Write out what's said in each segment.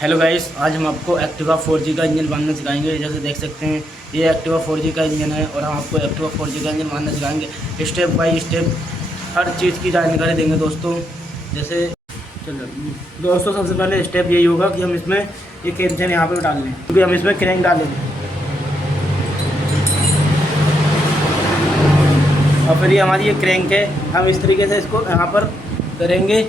Hello guys, आज हम आपको एक्टिवा 4G का इंजन बांधना सिखाएंगे। जैसे देख सकते हैं ये एक्टिवा 4G का इंजन है और हम आपको एक्टिवा 4G का इंजन बांधना सिखाएंगे। स्टेप बाय स्टेप हर चीज़ की जानकारी देंगे दोस्तों। जैसे चलो दोस्तों, सबसे पहले स्टेप यही होगा कि हम इसमें ये इंजन यहाँ पर डाल लें, क्योंकि हम इसमें क्रैंक डालेंगे और फिर ये हमारी ये क्रैंक है। हम इस तरीके से इसको यहाँ पर करेंगे।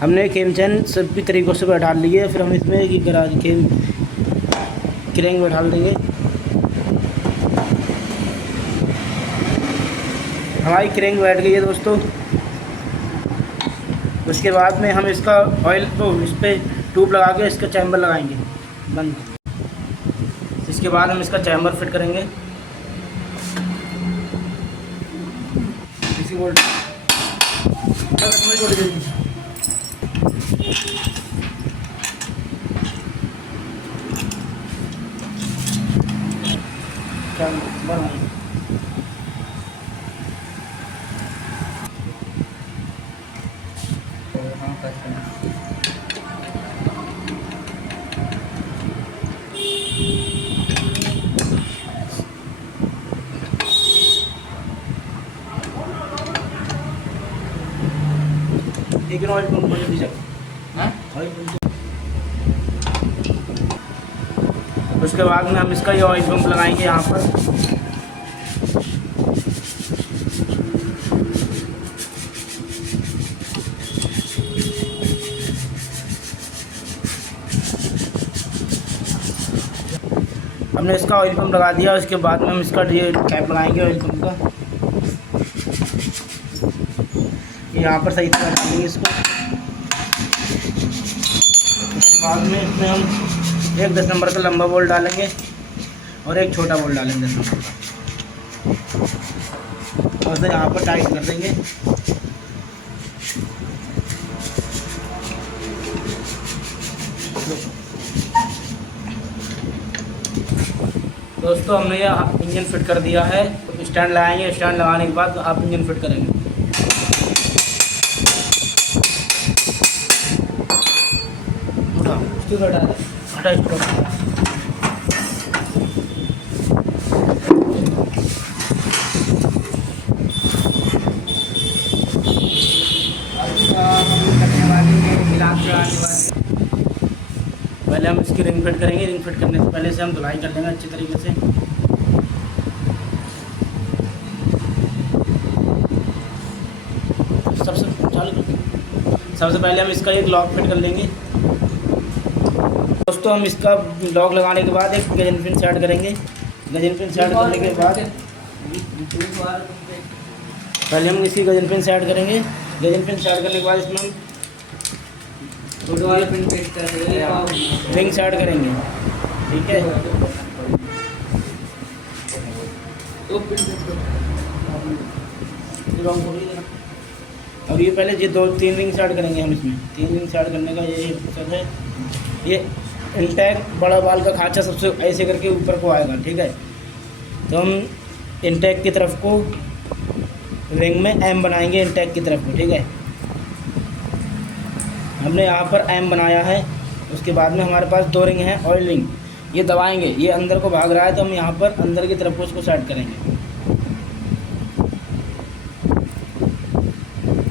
हमने खेमचैन सभी तरीक़ों से बैठा ली है। फिर हम इसमें ये गराज क्रैंक बैठा देंगे। हमारी क्रैंक बैठ गई है दोस्तों। उसके बाद में हम इसका ऑयल तो इस पर ट्यूब लगा के इसका चैम्बर लगाएंगे बंद। इसके बाद हम इसका चैम्बर फिट करेंगे। इसी बोल्ट एक ऑयल पंप खोल दीजिए। उसके बाद में हम इसका ये ऑयल पंप लगाएंगे यहाँ पर। हमने इसका ऑयल पंप लगा दिया। उसके बाद में हम इसका ये कैप लगाएंगे ऑयल पंप का। यहाँ पर सही तरह डालेंगे इसको। उसके बाद में इसमें हम एक 10 नंबर का लंबा बोल्ट डालेंगे और एक छोटा बोल्ट डालेंगे 10 नंबर का, और फिर यहाँ पर टाइट कर देंगे। दोस्तों, हमने यह इंजन फिट कर दिया है। स्टैंड लगाएंगे। स्टैंड लगाने के बाद आप इंजन फिट करेंगे। हटा इसको। पहले हम इसकी रिंग फिट करेंगे। रिंग फिट करने से पहले से हम धुलाई कर लेंगे अच्छी तरीके से। सबसे पहले हम इसका एक लॉक फिट कर लेंगे। दोस्तों, हम इसका लॉक लगाने के बाद एक गजन पिन सेट करेंगे। गजन पिन सेट करने के बाद पहले हम इसकी गजन पिन सेट करेंगे। गजन पिन सेट करने के बाद इसमें हम रिंग सेट करेंगे। ठीक है, अब ये पहले ये 2-3 रिंग सेट करेंगे हम इसमें। 3 रिंग सेट करने का यही मकसद है। ये इंटैक बड़ा बाल का खांचा सबसे ऐसे करके ऊपर को आएगा। ठीक है, तो हम इंटैक की तरफ को रिंग में एम बनाएंगे। इंटैक की तरफ को, ठीक है, हमने यहाँ पर एम बनाया है। उसके बाद में हमारे पास 2 रिंग हैं ऑयल रिंग। ये दबाएंगे, ये अंदर को भाग रहा है तो हम यहाँ पर अंदर की तरफ को उसको सेट करेंगे।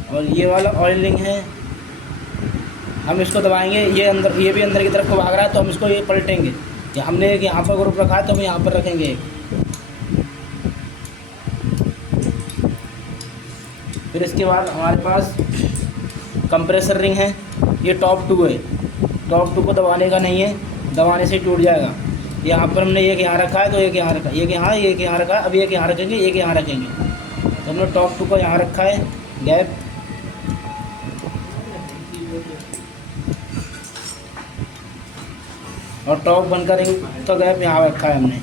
और ये वाला ऑयल रिंग है, हम इसको दबाएंगे। ये अंदर, ये भी अंदर की तरफ को भाग रहा है तो हम इसको ये पलटेंगे। कि हमने एक यहाँ पर ग्रुप रखा है तो हम यहाँ पर रखेंगे। फिर इसके बाद हमारे पास कंप्रेसर रिंग है। ये टॉप 2 है। टॉप 2 को दबाने का नहीं है, दबाने से टूट जाएगा। यहाँ पर हमने एक यहाँ रखा है तो एक यहाँ रखा है, एक यहाँ, एक यहाँ रखा है। अब एक यहाँ रखेंगे, एक यहाँ रखेंगे। तो हमने टॉप 2 को यहाँ रखा है गैप। और टॉप 1 का रिंग तो गैप यहाँ रखा है हमने।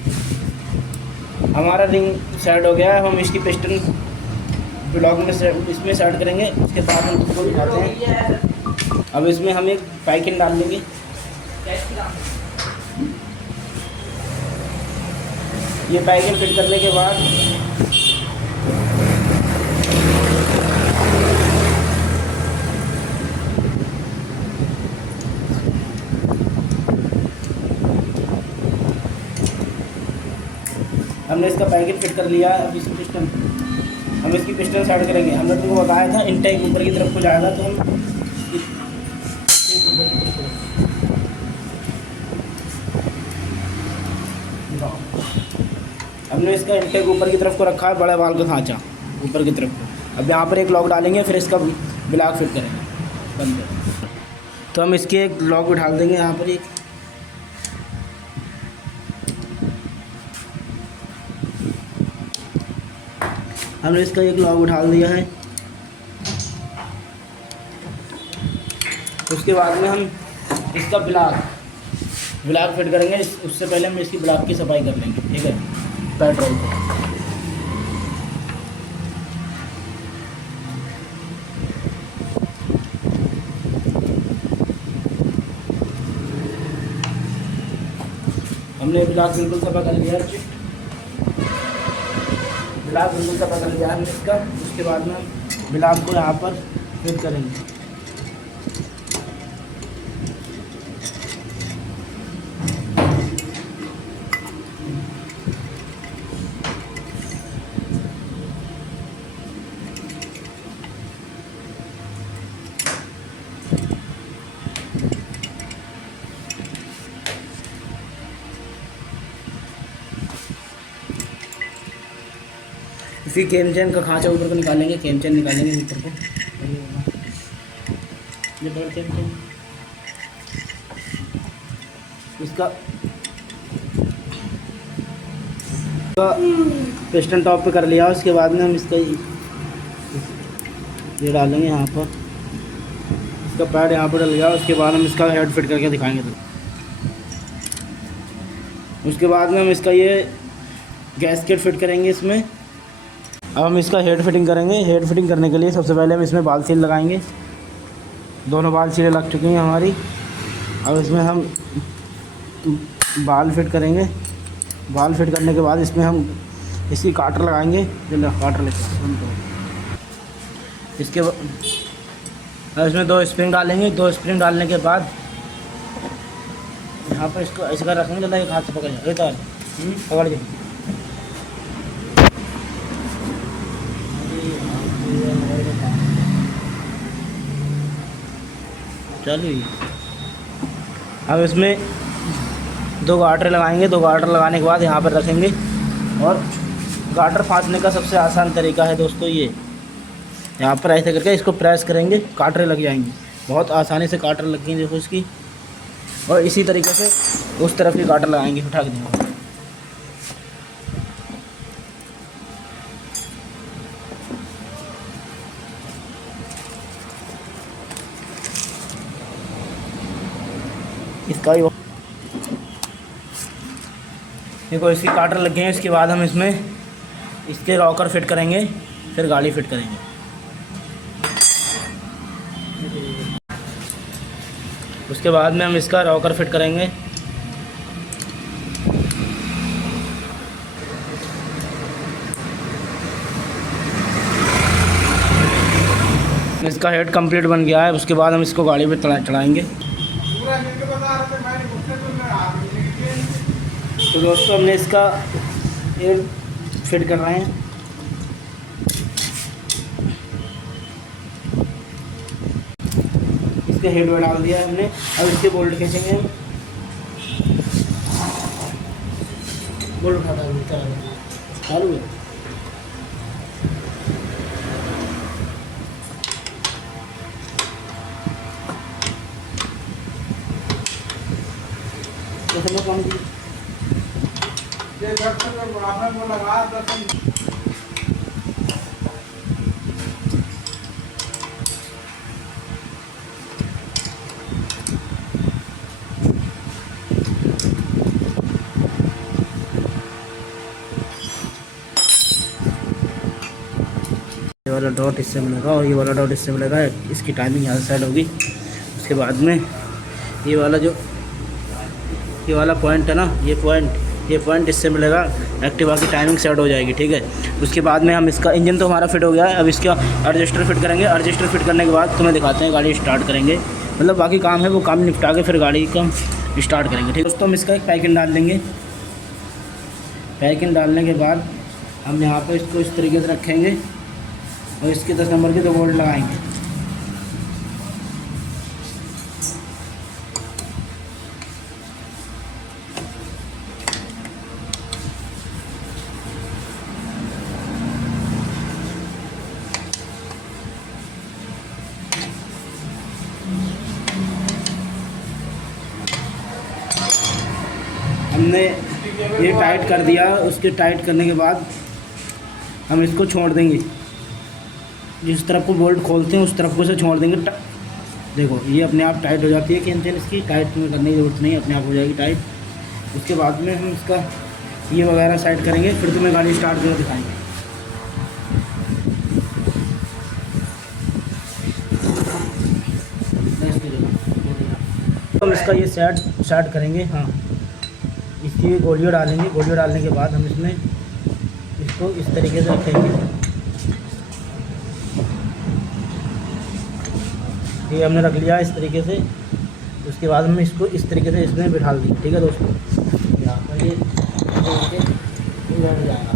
हमारा रिंग सेट हो गया है। हम इसकी पिस्टन ब्लॉक में इसमें सेट करेंगे। उसके बाद हम इसको दिखाते हैं। अब इसमें हम एक पाइकिन डाल देंगे। ये पाइकिन फिट करने के बाद हमने इसका पैकेट फिट कर लिया है। अब इसकी पिस्टन, हम इसकी पिस्टन साइड करेंगे। हमने तुमको बताया था इनटेक ऊपर की तरफ को जाएगा, तो हम हमने इसका इनटेक ऊपर की तरफ को रखा है, बड़े वाल का खांचा ऊपर की तरफ को। अब यहाँ पर एक लॉक डालेंगे, फिर इसका ब्लॉक फिट करेंगे बंद कर। तो हम इसके एक लॉक उठा देंगे यहाँ पर एक, हमने इसका एक लॉक उठा दिया है। उसके बाद में हम इसका ब्लॉक फिट करेंगे। उससे पहले हम इसकी ब्लॉक की सफाई कर लेंगे, ठीक है, पेट्रोल को। हमने ब्लॉक बिल्कुल सफा कर लिया है, ब्लॉक बिल्कुल सफा कर लिया है हमने इसका। उसके बाद में हम ब्लॉक को यहाँ पर फिट करेंगे। फिर केम चैन का खांचा ऊपर को निकालेंगे, केम चैन निकालेंगे ऊपर को, ये बड़ा केम चैन इसका पिस्टन टॉप पे कर लिया। उसके बाद में हम इसका ये डालेंगे यहाँ पर, इसका पैड यहाँ पर डल गया। उसके बाद हम इसका हेड फिट करके दिखाएंगे। तो उसके बाद में हम इसका ये गैसकेट फिट करेंगे इसमें। अब हम इसका हेड फिटिंग करेंगे। हेड फिटिंग करने के लिए सबसे पहले हम इसमें बाल सील लगाएंगे। दोनों बाल सीलें लग चुकी हैं हमारी। अब इसमें हम बाल फिट करेंगे। बाल फिट करने के बाद इसमें हम इसकी काटर लगाएंगे। काटर लेकर इसके अब इसमें 2 स्प्रिंग डालेंगे। 2 स्प्रिंग डालने के बाद यहाँ पर इसको ऐसे कर रखेंगे, एक हाथ से पकड़ जाए, पकड़ के चलिए। अब इसमें 2 गार्टर लगाएंगे। 2 गार्टर लगाने के बाद यहाँ पर रखेंगे। और गार्टर फाँसने का सबसे आसान तरीका है दोस्तों, ये यहाँ पर ऐसे करके इसको प्रेस करेंगे, कांटे लग जाएंगे। बहुत आसानी से कांटे लग गई देखो इसकी। और इसी तरीके से उस तरफ की कांटे लगाएंगे, उठा के देंगे। इसका ही देखो इसकी काटर लग गए हैं। इसके बाद हम इसमें इसके रॉकर फिट करेंगे, फिर गाड़ी फिट करेंगे। उसके बाद में हम इसका रॉकर फिट करेंगे। इसका हेड कंप्लीट बन गया है। उसके बाद हम इसको गाड़ी पे चढ़ाएंगे। तो दोस्तों हमने इसका हेड फिट कर रहे हैं। इसका हेड डाल दिया है हमने। अब इसके बोल्ट खींचेंगे हम। बोल्ट उठाता है चालू है। ये वाला डॉट इससे मिलेगा और ये वाला डॉट इससे मिलेगा। इसकी टाइमिंग यहाँ से सेट होगी। उसके बाद में ये वाला पॉइंट है ना, ये पॉइंट इससे मिलेगा। एक्टिवा की टाइमिंग सेट हो जाएगी, ठीक है। उसके बाद में हम इसका इंजन तो हमारा फिट हो गया है। अब इसका रजिस्टर फिट करेंगे। रजिस्टर फिट करने के बाद तुम्हें दिखाते हैं, गाड़ी स्टार्ट करेंगे। मतलब बाकी काम है वो काम निपटा के फिर गाड़ी का स्टार्ट करेंगे, ठीक है दोस्तों। हम इसका एक पैकेट डाल देंगे। पैकिंग डालने के बाद हम यहाँ पे इसको इस तरीके से रखेंगे और इसके 10 नंबर के 2 बोल्ट लगाएंगे। हमने ये टाइट कर दिया। उसके टाइट करने के बाद हम इसको छोड़ देंगे। जिस तरफ को बोल्ट खोलते हैं उस तरफ को से छोड़ देंगे। देखो ये अपने आप टाइट हो जाती है कैन इसकी, टाइट में करने की ज़रूरत नहीं, अपने आप हो जाएगी टाइट। उसके बाद में हम इसका ये वगैरह साइड करेंगे, फिर तुम्हें गाड़ी स्टार्ट करके दिखाएंगे। हम इसका ये सेट करेंगे। हाँ, इसकी गोलियाँ डालेंगे। गोलियाँ डालने के बाद हम इसमें इसको इस तरीके से रखेंगे। ये हमने रख लिया इस तरीके से। उसके बाद हम इसको इस तरीके से इसमें बिठा देंगे। ठीक है दोस्तों, यहाँ पर ये बैठ जाएगा।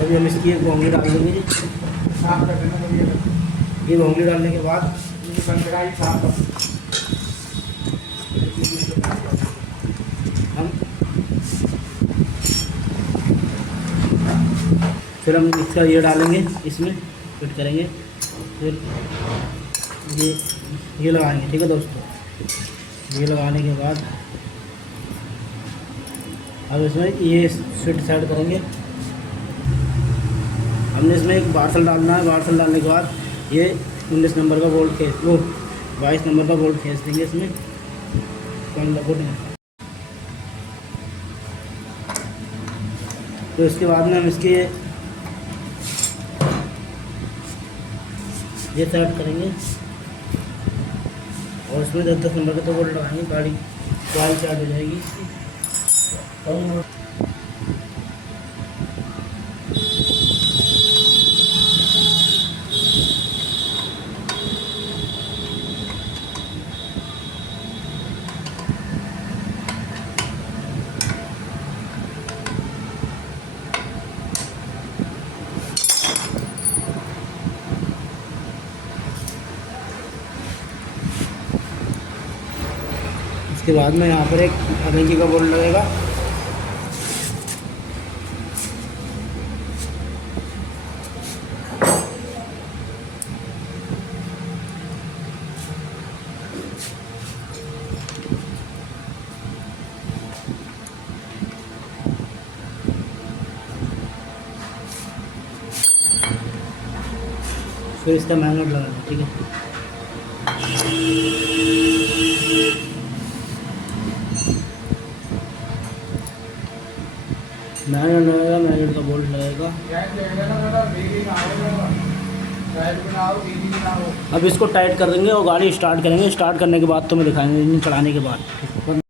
अभी हम इसकी एक भोंगली डाल देंगे। ये भोंगली डालने के बाद फिर हम इसका ये डालेंगे, इसमें फिट करेंगे, फिर ये लगाएंगे। ठीक है दोस्तों, ये लगाने के बाद अब इसमें ये फिट सेट करेंगे। हमने इसमें एक बार्सल डालना है। बार्सल डालने के बाद ये 19 नंबर का बोल्ट खींच 22 नंबर का बोल्ट खींच देंगे इसमें। तो इसके बाद में हम इसके ये सेट करेंगे और इसमें 10 नंबर का 2 बोल्ट लगाएंगे। गाड़ी स्टार्ट हो जाएगी इसकी। उसके बाद में यहाँ पर एक अरेंजी का बोल्ट लगेगा। फिर इसका मैनुअल लगाना। ठीक है, मैनुअल लगेगा, मैनुअल का बोल्ट लगेगा। अब इसको टाइट कर देंगे और गाड़ी स्टार्ट करेंगे। स्टार्ट करने के बाद तो मैं दिखाएंगे इंजन चलाने के बाद।